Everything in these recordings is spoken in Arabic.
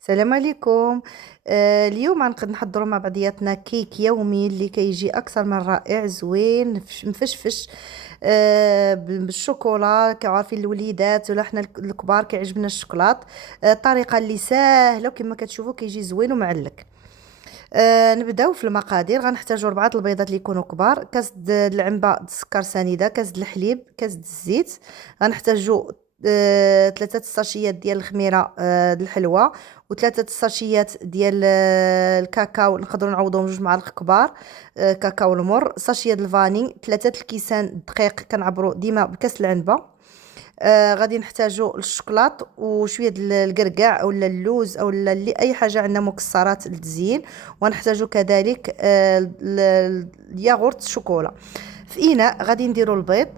السلام عليكم. اليوم غنقد نحضروا مع بعضياتنا كيك يومي اللي كيجي اكثر من رائع، زوين مفشفش. بالشوكولا، كعارفين الوليدات ولا حنا الكبار كيعجبنا الشوكولات. الطريقه اللي ساهله وكما كتشوفوا كيجي زوين ومعلك. نبداو في المقادير. غنحتاجوا 4 البيضات اللي يكونوا كبار، كاس العنبه السكر سنيده، كاس الحليب، كاس الزيت. غنحتاجوا 3 الساشيات ديال الخميره الحلوه، و3 الساشيات ديال الكاكاو، نقدروا نعوضوهم 2 معالق كبار كاكاو المر، ساشيه ديال الفاني، 3 الكيسان الدقيق كنعبروا ديما بكاس العنبه. غادي نحتاجو الشوكولات وشويه القرقاع اولا اللوز اولا اللي اي حاجه عندنا مكسرات للتزيين. ونحتاجو كذلك الياغورت شوكولا. في اناء غادي نديرو البيض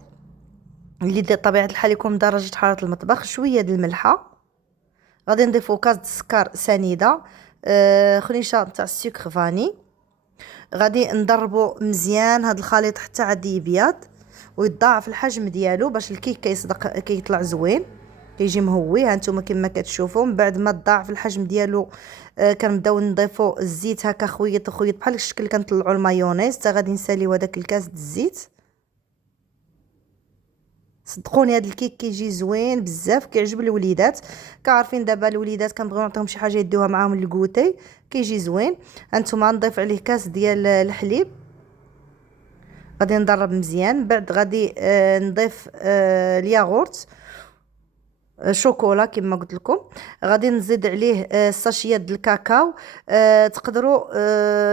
اللي بطبيعه الحال يكون بدرجه حراره المطبخ، شويه د الملحه، غادي نضيفو كاس د السكر سنيده، خنيشه تاع السكر فاني. غادي نضربو مزيان هاد الخليط حتى عاد يبيض ويتضاعف الحجم ديالو باش الكيك كيصدق كيطلع زوين، كيجي مهوي. ها نتوما كما كتشوفوا من بعد ما تضاعف الحجم ديالو كنبداو نضيفو الزيت هكا خويط خويط بحال الشكل اللي كنطلعوا المايونيز. حتى غادي نساليو هذاك الكاس د الزيت. صدقوني هذا الكيك كيجي زوين بزاف، كيعجب الوليدات. كعارفين دابا الوليدات كنبغيو نعطيهم شي حاجه يدوها معاهم للكوتي، كيجي زوين. هانتوما نضيف عليه كاس ديال الحليب، غادي نضرب مزيان. بعد غادي نضيف الياغورت شوكولا كما قلت لكم. غادي نزيد عليه الساشيات ديال الكاكاو. تقدروا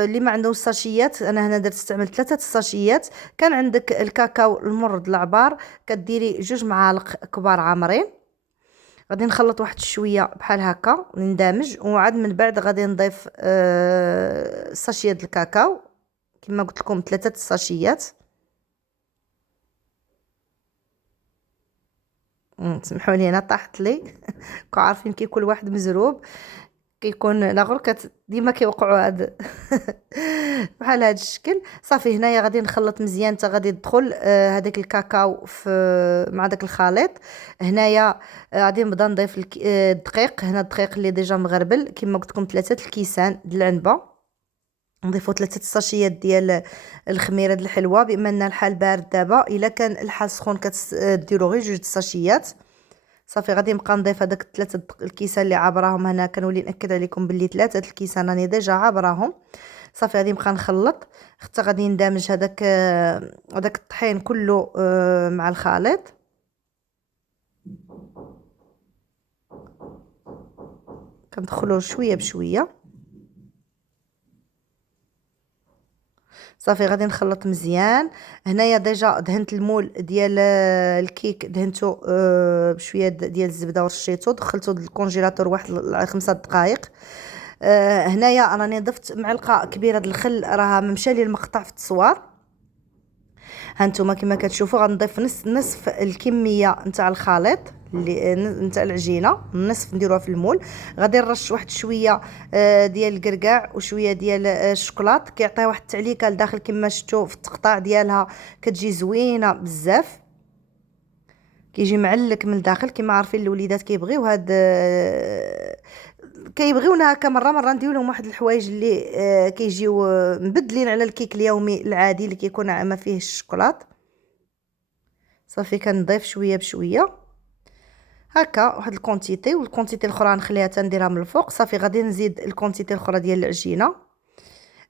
اللي ما عندهم الساشيات، انا هنا درت استعملت 3 الساشيات. كان عندك الكاكاو المر د العبار كديري 2 معالق كبار عامرين. غادي نخلط واحد شويه بحال هكا نندمج، وعاد من بعد غادي نضيف الساشيات ديال الكاكاو كما قلت لكم 3 الساشيات. سمحوا لي انا طاحت لي عارفين كي كل واحد مزروب كيكون الاخر ديما كيوقعوا هاد بحال هاد الشكل. صافي هنايا غادي نخلط مزيان حتى غادي يدخل هذاك الكاكاو في مع داك الخليط. هنايا غادي نبدا نضيف الدقيق. هنا الدقيق اللي ديجا مغربل كما قلت لكم 3 الكيسان ديال العنبه. نضيفو 3 الساشيات ديال الخميره د الحلوه، بما ان الحال بارد دابا. الا كان الحال سخون كديروا غير 2 الساشيات. صافي غادي نبقى نضيف هذاك 3 الكيسان اللي عابراهم. هنا كنولي ناكد عليكم باللي 3 الكيسان راني ديجا عابراهم. صافي غادي نبقى نخلط حتى غادي ندمج هذاك الطحين كله مع الخليط. كندخلوه شويه بشويه. صافي غادي نخلط مزيان. هنايا ديجا دهنت المول ديال الكيك، دهنتو بشويه ديال الزبده ورشيتو، دخلتو للكونجيلاتور واحد 5 دقائق. هنايا راني ضفت معلقه كبيره د الخل، راها ممشى لي المقطع في التصوير. هانتوما كما كتشوفوا غنضيف نصف الكميه نتاع الخليط اللي نتاع العجينه، نصف نديروها في المول. غادي نرش واحد شويه ديال القرقاع وشويه ديال الشوكولات، كيعطيها واحد التعليكه لداخل كما شفتوا في التقطاع ديالها، كتجي زوينه بزاف، كيجي معلك من الداخل. كما عارفين الوليدات كيبغيو هاد كيبغيونا هكا مره مره ندير لهم واحد الحوايج اللي كيجيو مبدلين على الكيك اليومي العادي اللي كيكون ما فيه الشوكولات. صافي كنضيف شويه بشويه هكا واحد الكونتيتي، والكونتيتي الاخرى نخليها تنديرها من الفوق. صافي غادي نزيد الكونتيتي الاخرى ديال العجينه.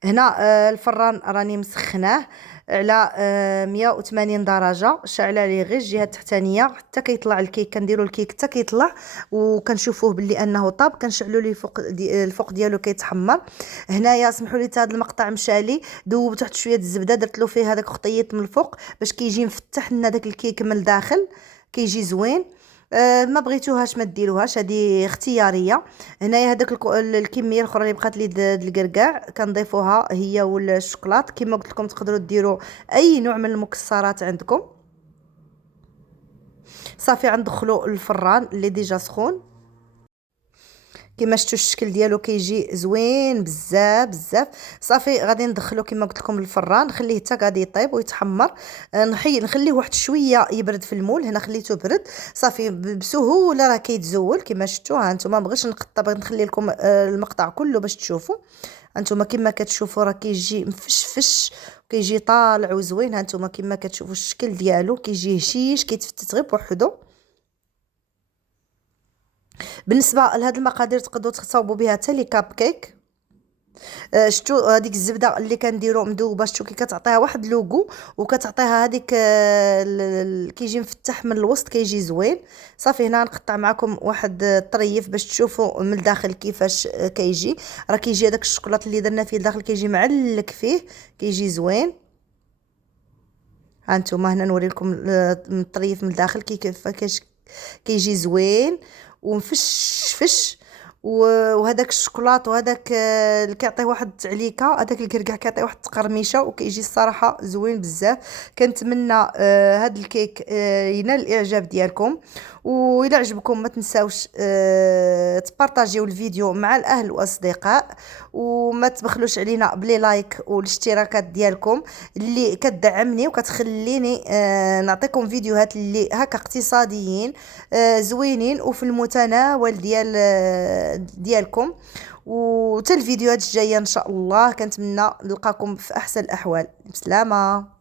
هنا الفران راني مسخناه على 180 درجه، شاعله عليه غير الجهه التحتانيه حتى كيطلع الكيك. كنديروا الكيك حتى كيطلع وكنشوفوه باللي انه طاب، كنشعلوا ليه الفوق ديالو كيتحمر. هنايا سمحوا لي هذا المقطع مشالي، ذوبت واحد شويه الزبده درت له فيه هذاك خطيط من الفوق باش كيجي مفتح لنا داك الكيك من الداخل، كيجي زوين. ما بغيتوهاش ما ديروهاش، هذه اختياريه. هنايا هذاك الكميه الاخرى اللي بقات لي الكركاع كنضيفوها هي والشوكولات. كما قلت لكم تقدروا ديروا اي نوع من المكسرات عندكم. صافي غندخلوا الفران اللي ديجا سخون. كما شفتوا الشكل ديالو كيجي زوين بزاف بزاف. صافي غادي ندخلو كما قلت لكم للفران، نخليه حتى غادي يطيب ويتحمر. نخليه واحد شويه يبرد في المول. هنا خليته برد صافي بسهوله راه كيتزول كما شفتوا. ها نتوما مابغيتش نقطع، بغيت نخلي لكم المقطع كله باش تشوفوا. هانتوما كما كتشوفوا راه كيجي مفشفش وكيجي طالع وزوين. هانتوما كما كتشوفوا الشكل ديالو كيجي هشيش كيتفتت غير بوحدو. بالنسبه لهاد المقادير تقدروا تصاوبوا بها حتى لي كاب كيك. شفتوا هذيك الزبده اللي كنديروا مذوبه، شفتوا كي كتعطيها واحد لوغو وكتعطيها هذيك كيجي مفتح من الوسط كيجي زوين. صافي هنا نقطع معكم واحد الطريف باش تشوفوا من الداخل كيفاش كيجي. راه كيجي هذاك الشوكولاط اللي درنا فيه الداخل كيجي معلك فيه كيجي زوين. ها نتوما هنا نوريكم الطريف من الداخل كيفاش كيجي زوين ومفشفش. وهذاك الشوكولاط وهذاك اللي كيعطيه واحد التعليكه، هذاك الكركاع كيعطيه واحد التقرميشه وكيجي الصراحه زوين بزاف. كنتمنى هذا الكيك ينال الاعجاب ديالكم، والى عجبكم ما تنساوش تبارطاجيو الفيديو مع الاهل والاصدقاء، وما تبخلوش علينا بلي لايك والاشتراكات ديالكم اللي كتدعمني وكتخليني نعطيكم فيديوهات اللي هكا اقتصاديين زوينين وفي المتناول ديالكم. وتا الفيديوهات الجايه ان شاء الله كنتمنى نلقاكم في احسن الاحوال. بسلامه.